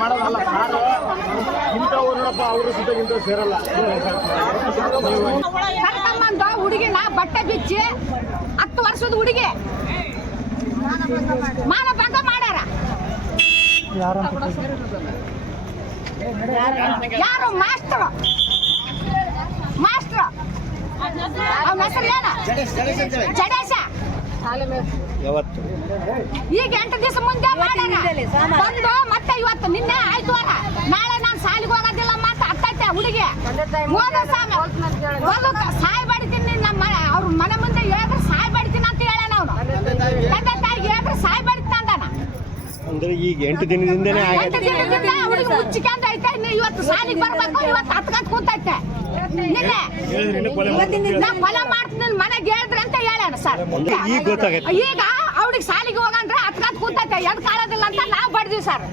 ಮಾಡೋದಲ್ಲ ಸಾರು ಇಂಥವ್ರು ನೋಡಪ್ಪ, ಅವರು ಸುತ್ತಗಿಂತ ಸೇರಲ್ಲ. ಕರ್ಕೊಂಬಂದು ಹುಡುಗಿನ ಬಟ್ಟೆ ಬಿಚ್ಚಿ 10 ವರ್ಷದ ಹುಡುಗಿ ಮಾನಭಂಗ ಮಾಡ್ಯಾರ. ಯಾರು ಮಾಸ್ಟರ್ ಅವನ ಹೆಸರು ಏನ? ಜಡೇಶ. ಯಾವತ್ತು ಈಗ 8 ದಿವಸ ಮುಂದೆ ಬಂದು ಮತ್ತೆ ಇವತ್ತು ನಿನ್ನೆ ಆಯ್ತು ಅಲ್ಲ, ನಾಳೆ ನಾನು ಸಾಲಿಗೆ ಹೋಗೋದಿಲ್ಲ ಮಾತ್ರ ಅತ್ತೈತೆ ಹುಡುಗಿ. ಸಾಯ್ ಬಡಿತೀನಿ, ನಮ್ಮ ಅವ್ರ ಮನೆ ಮುಂದೆ ಹೇಳಿದ್ರೆ ಸಾಯ್ ಬಡಿತೀನಿ ಅಂತ ಹೇಳ. ಅವನು ತಂದೆ ತಾಯಿಗೆ ಹೇಳಿದ್ರೆ ಸಾಯ್ ಬಡಿತ ಅಂದಾನ. ಅಂದ್ರೆ ಈಗ 8 ದಿನದಿಂದನೇ ಹುಡುಗಿ ಮುಚ್ಚಿಕೊಂಡು ಐತೆ. ಇವತ್ತು ಸಾಲಿಗೆ ಬರ್ಬೇಕು, ಇವತ್ತು ಹತ್ಕೊಂಡ್ ಕೂತೈತೆ. ನಿನ್ನೆ ನಾ ಕೊಲೆ ಮಾಡ್ತೀನಿ ಮನೆಗೆ ಹೇಳಿದ್ರೆ ಅಂತ ಹೇಳ ಸರ್. ಈಗ ಅವ್ರಿಗೆ ಸಾಲಿಗೆ ಹೋಗಂದ್ರೆ ಹತ್ಕೊಂಡ್ ಕೂತೈತೆ, ಎದ್ ಕಾಳೋದಿಲ್ಲ ಅಂತ ನಾವು ಬಡ್ದೀವಿ ಸರ್.